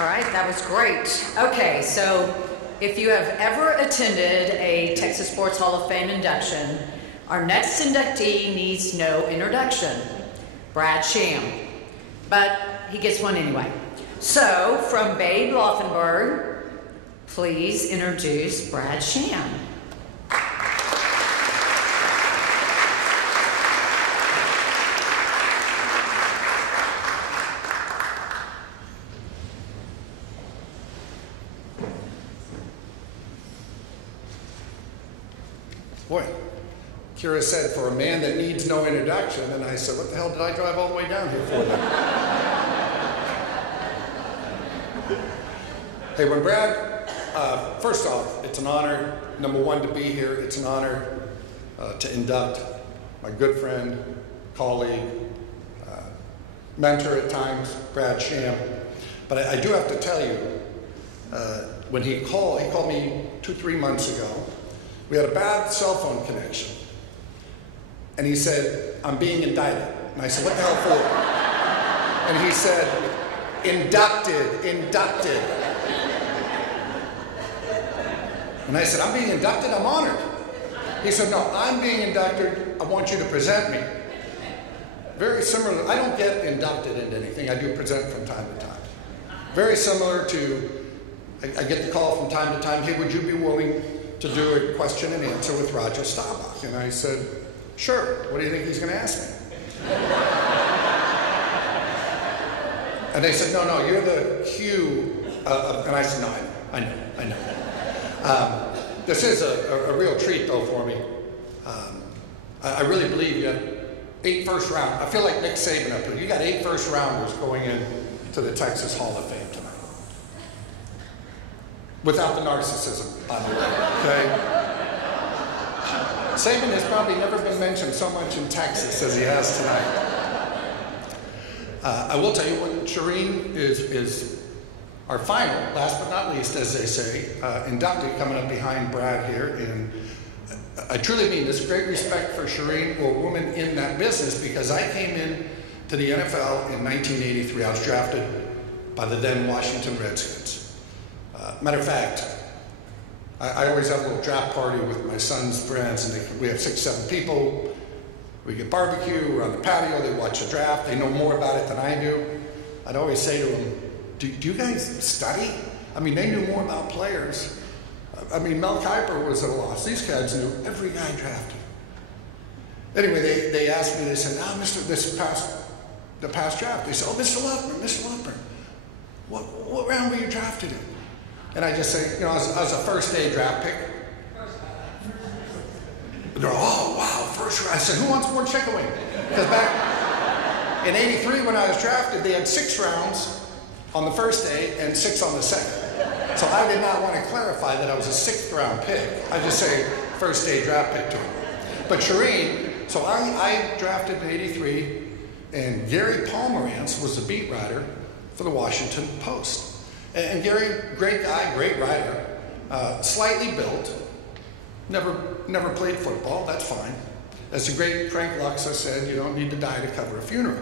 All right, that was great. Okay, so if you have ever attended a Texas Sports Hall of Fame induction, our next inductee needs no introduction, Brad Sham. But he gets one anyway. So, from Babe Laufenberg, please introduce Brad Sham. Boy, Kira said, for a man that needs no introduction, and I said, what the hell did I drive all the way down here for then? Hey, when Brad, first off, it's an honor, number one, to be here. It's an honor to induct my good friend, colleague, mentor at times, Brad Sham. But I do have to tell you, when he called me 2-3 months ago. We had a bad cell phone connection. And he said, I'm being indicted. And I said, what the hell for? And he said, inducted. And I said, I'm being inducted? I'm honored. He said, no, I'm being inducted. I want you to present me. Very similar. I don't get inducted into anything. I do present from time to time. Very similar to, I get the call from time to time, hey, would you be willing to do a question and answer with Roger Staubach? And I said, sure. What do you think he's going to ask me? And they said, no, you're the Hugh. And I said, no, I know. This is a real treat, though, for me. I really believe you have 8 first round. I feel like Nick Saban up here. You got 8 first rounders going in to the Texas Hall of Fame tonight. Without the narcissism, by the way, okay? Saban has probably never been mentioned so much in Texas as he has tonight. I will tell you, when Shireen is our final, last but not least, as they say, inductee coming up behind Brad here. And I truly mean this, great respect for Shireen, or a woman in that business, because I came in to the NFL in 1983. I was drafted by the then Washington Redskins. Matter of fact, I always have a little draft party with my son's friends, and we have 6-7 people. We get barbecue, we're on the patio, they watch the draft, they know more about it than I do. I'd always say to them, do you guys study? I mean, they knew more about players. I mean, Mel Kiper was at a loss. These guys knew every guy drafted. Anyway, they asked me, they said, the past draft. They said, oh, Mr. Lofgren, what round were you drafted in? And I just say, I was a first day draft pick. They're, oh, wow, first round. I said, who wants more chicken wing? Because back in '83 when I was drafted, they had 6 rounds on the first day and 6 on the second. So I did not want to clarify that I was a 6th round pick. I just say first day draft pick to him. But Shireen, so I drafted in '83, and Gary Pomerantz was the beat writer for the Washington Post. And Gary, great guy, great writer, slightly built, never played football, that's fine. As the great Frank Luxa said, you don't need to die to cover a funeral.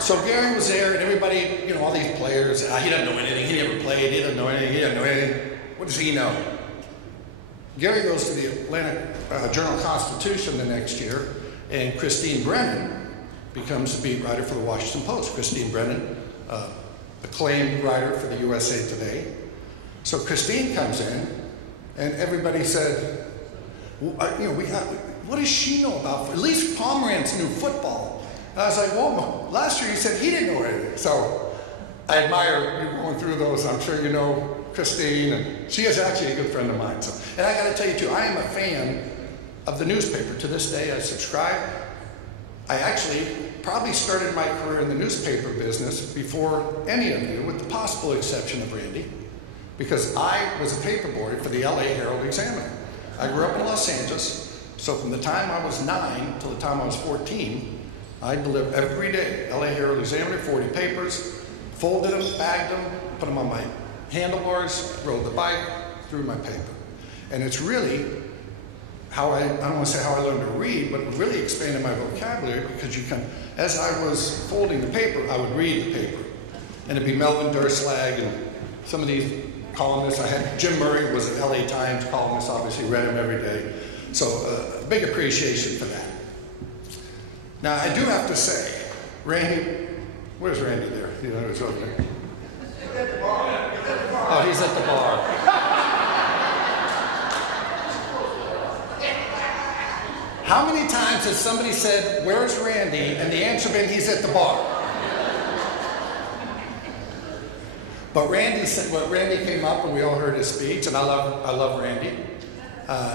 So Gary was there, and everybody, all these players, he doesn't know anything, he never played, he doesn't know anything. What does he know? Gary goes to the Atlanta Journal-Constitution the next year, and Christine Brennan becomes the beat writer for the Washington Post. Christine Brennan, acclaimed writer for the USA Today. So Christine comes in, and everybody said, what does she know about? At least Pomerantz knew football. And I was like, well, last year he said he didn't know anything. So I admire you going through those. I'm sure you know Christine, and she is actually a good friend of mine. So, and I got to tell you too, I am a fan of the newspaper. To this day, I subscribe. I actually probably started my career in the newspaper business before any of you, with the possible exception of Randy, because I was a paper boy for the LA Herald Examiner. I grew up in Los Angeles, so from the time I was 9 till the time I was 14, I delivered every day, LA Herald Examiner, 40 papers, folded them, bagged them, put them on my handlebars, rode the bike, threw my paper. And it's really I don't want to say how I learned to read, but really expanded my vocabulary, because you can, as I was folding the paper, I would read the paper. And it'd be Melvin Durslag and some of these columnists. I had Jim Murray was an LA Times columnist, obviously read him every day. So big appreciation for that. Now I do have to say, Randy, where's Randy there? You know, it's over there. He's at the bar. Oh, he's at the bar. How many times has somebody said, "Where's Randy?" and the answer been, "He's at the bar"? But Randy said, when Randy came up and we all heard his speech, and I love Randy.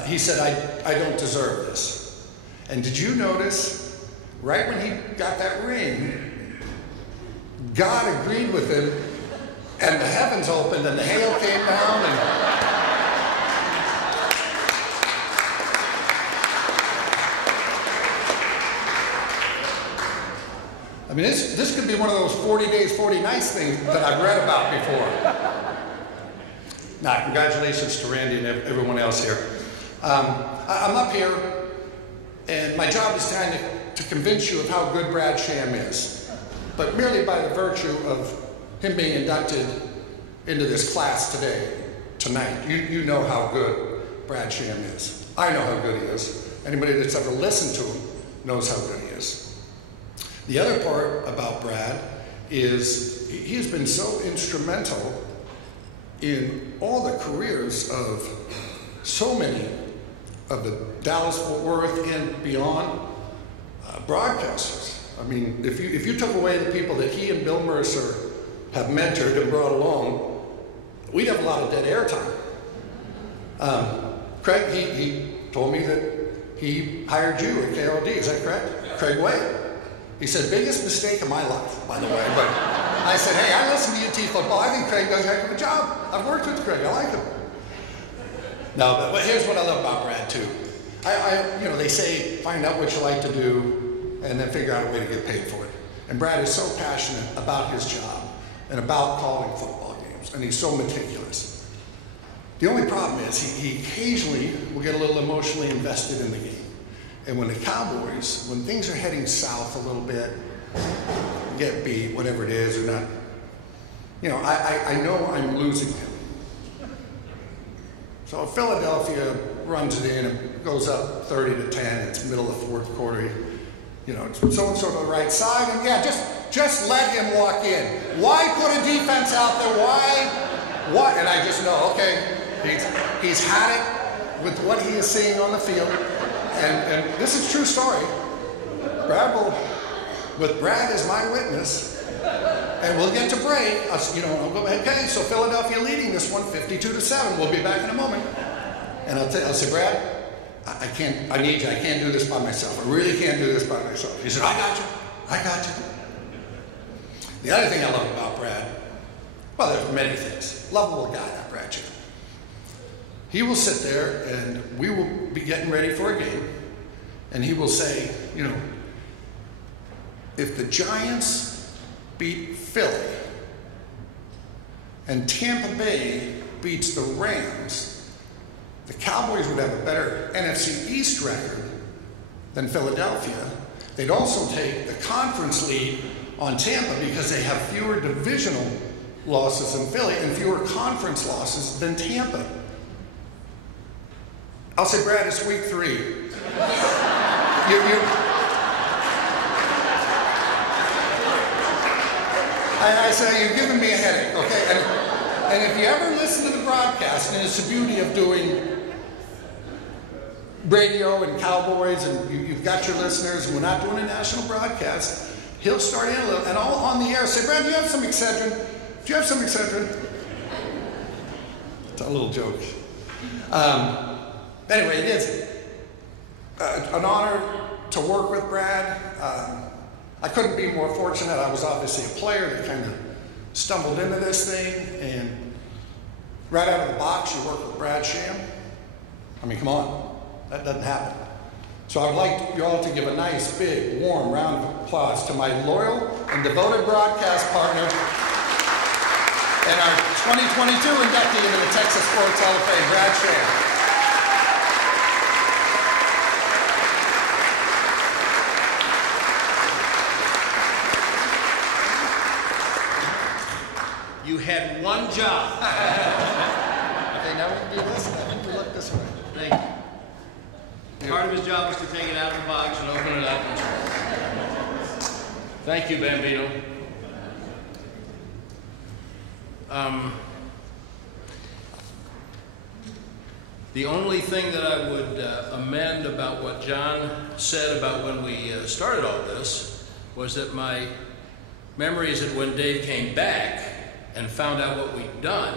He said, I don't deserve this. And did you notice, right when he got that ring, God agreed with him, and the heavens opened, and the hail came down, and I mean, this could be one of those 40 days, 40 nights things that I've read about before. Now, congratulations to Randy and everyone else here. I'm up here, and my job is kind of to convince you of how good Brad Sham is. But merely by the virtue of him being inducted into this class tonight, you know how good Brad Sham is. I know how good he is. Anybody that's ever listened to him knows how good he is. The other part about Brad is he has been so instrumental in all the careers of so many of the Dallas-Fort Worth and beyond broadcasters. I mean, if you took away the people that he and Bill Mercer have mentored and brought along, we'd have a lot of dead air time. Craig, he told me that he hired you at KRLD, is that correct? Craig Way. He said, biggest mistake of my life, by the way. But I said, hey, I listen to UT football. I think Craig does a heck of a job. I've worked with Craig. I like him. No, but here's what I love about Brad, too. They say, find out what you like to do and then figure out a way to get paid for it. And Brad is so passionate about his job and about calling football games. And he's so meticulous. The only problem is he occasionally will get a little emotionally invested in the game. And when the Cowboys, when things are heading south a little bit, get beat, whatever it is, or not, I know I'm losing him. So if Philadelphia runs it in and goes up 30-10, it's middle of the fourth quarter, it's so-and-so to the right side, and yeah, just let him walk in. Why put a defense out there? Why? What? And I just know, okay, he's had it with what he is seeing on the field. And this is a true story. With Brad as my witness, and we'll get to break. I'll go ahead. Okay, so Philadelphia leading this one, 52-7. We'll be back in a moment. And I'll say, Brad, I need you. I can't do this by myself. I really can't do this by myself. He said, I got you. The other thing I love about Brad, well, there's many things. Lovable guy, that Brad Sham. He will sit there and we will be getting ready for a game, and he will say, if the Giants beat Philly and Tampa Bay beats the Rams, the Cowboys would have a better NFC East record than Philadelphia. They'd also take the conference lead on Tampa because they have fewer divisional losses than Philly and fewer conference losses than Tampa. I'll say, Brad, it's week 3. I say, you're giving me a headache, okay? And if you ever listen to the broadcast, and it's the beauty of doing radio and Cowboys, and you've got your listeners, and we're not doing a national broadcast, he'll start in a little, and all on the air say, Brad, do you have some Excedrin? Do you have some Excedrin? It's a little joke. Anyway, it is an honor to work with Brad. I couldn't be more fortunate. I was obviously a player that kind of stumbled into this thing, and right out of the box, you work with Brad Sham. I mean, come on, that doesn't happen. So I would like you all to give a nice, big, warm round of applause to my loyal and devoted broadcast partner and our 2022 inductee into the Texas Sports Hall of Fame, Brad Sham. You had one job. Okay, now we can do this. I think we look this way. Thank you. Part of his job was to take it out of the box and open it up. Thank you, Bambino. The only thing that I would amend about what John said about when we started all this was that my memory is that when Dave came back and found out what we'd done,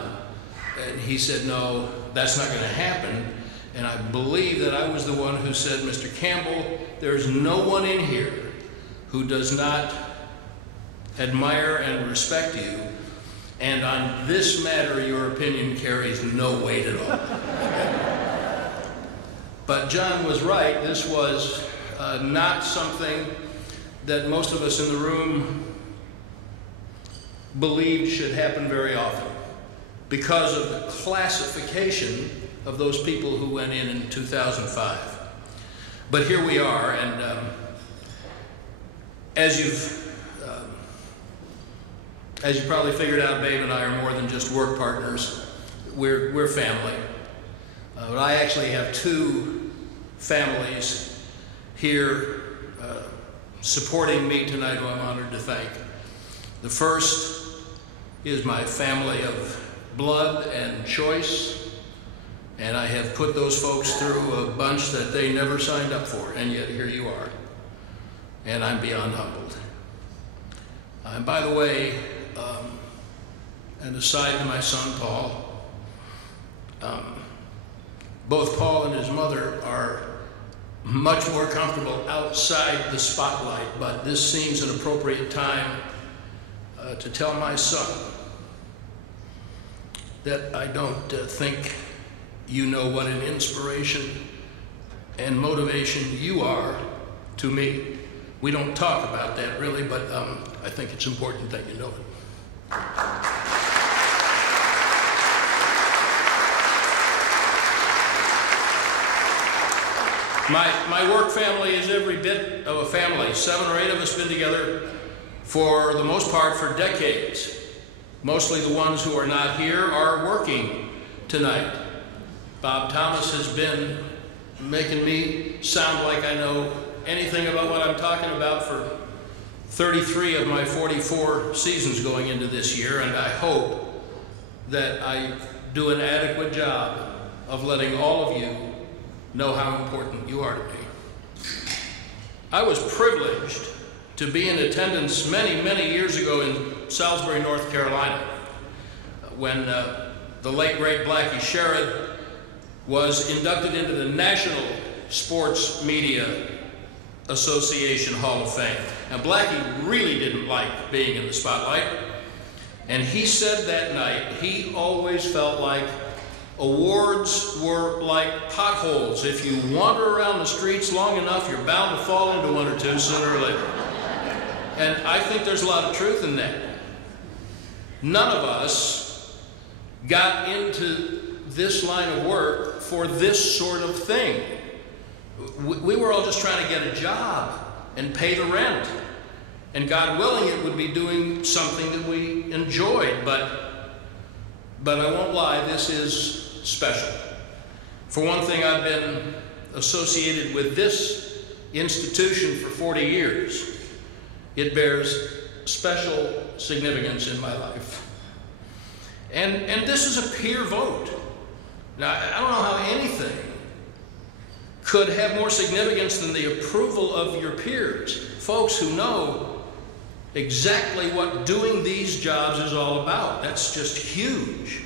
and he said, no, that's not going to happen. And I believe that I was the one who said, Mr. Campbell, there's no one in here who does not admire and respect you. And on this matter, your opinion carries no weight at all. But John was right. This was not something that most of us in the room believed should happen very often because of the classification of those people who went in 2005. But here we are, and as you probably figured out, Babe and I are more than just work partners. We're family. But I actually have two families here supporting me tonight who I'm honored to thank. The first is my family of blood and choice, and I have put those folks through a bunch that they never signed up for, and yet here you are. And I'm beyond humbled. And by the way, and aside to my son, Paul, both Paul and his mother are much more comfortable outside the spotlight, but this seems an appropriate time to tell my son that I don't think you know what an inspiration and motivation you are to me. We don't talk about that really, but I think it's important that you know it. My work family is every bit of a family. 7 or 8 of us been together for the most part for decades. Mostly the ones who are not here are working tonight. Bob Thomas has been making me sound like I know anything about what I'm talking about for 33 of my 44 seasons going into this year, and I hope that I do an adequate job of letting all of you know how important you are to me. I was privileged to be in attendance many, many years ago in Salisbury, North Carolina, when the late, great Blackie Sherrod was inducted into the National Sports Media Association Hall of Fame. Now, Blackie really didn't like being in the spotlight, and he said that night he always felt like awards were like potholes. If you wander around the streets long enough, you're bound to fall into one or two sooner or later. And I think there's a lot of truth in that. None of us got into this line of work for this sort of thing. We were all just trying to get a job and pay the rent. And God willing, it would be doing something that we enjoyed. But I won't lie, this is special. For one thing, I've been associated with this institution for 40 years. It bears special significance in my life. And this is a peer vote. Now, I don't know how anything could have more significance than the approval of your peers, folks who know exactly what doing these jobs is all about. That's just huge.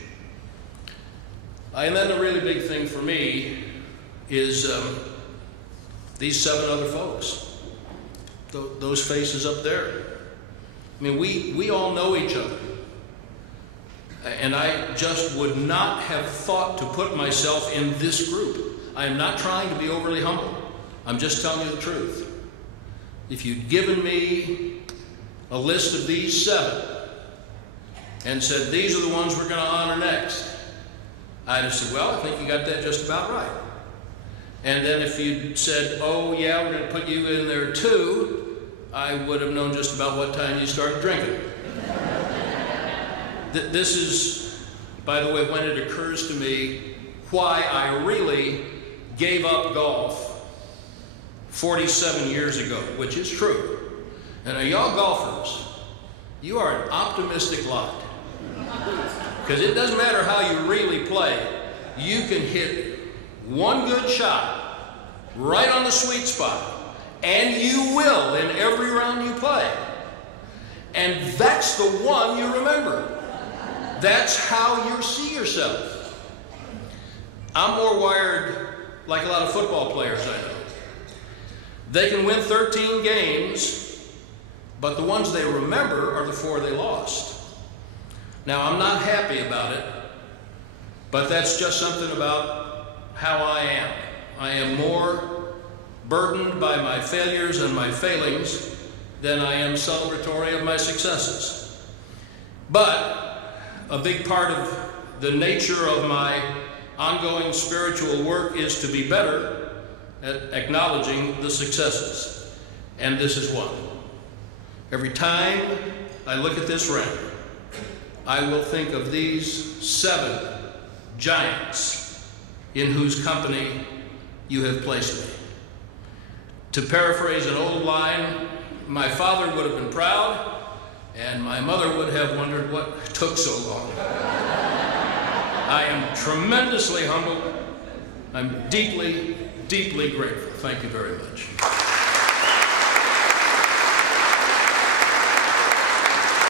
And then the really big thing for me is these 7 other folks. Those faces up there. I mean, we all know each other. And I just would not have thought to put myself in this group. I am not trying to be overly humble. I'm just telling you the truth. If you'd given me a list of these 7 and said, these are the ones we're going to honor next, I'd have said, well, I think you got that just about right. And then if you'd said, oh yeah, we're going to put you in there too, I would have known just about what time you started drinking. This is, by the way, when it occurs to me why I really gave up golf 47 years ago, which is true. And y'all golfers, you are an optimistic lot. Because it doesn't matter how you really play, you can hit one good shot right on the sweet spot, and you will in every round you play. And that's the one you remember. That's how you see yourself. I'm more wired like a lot of football players I know. They can win 13 games, but the ones they remember are the 4 they lost. Now, I'm not happy about it, but that's just something about how I am. I am more burdened by my failures and my failings than I am celebratory of my successes. But a big part of the nature of my ongoing spiritual work is to be better at acknowledging the successes. And this is one. Every time I look at this ring, I will think of these 7 giants in whose company you have placed me. To paraphrase an old line, my father would have been proud, and my mother would have wondered what took so long. I am tremendously humbled. I'm deeply, deeply grateful. Thank you very much.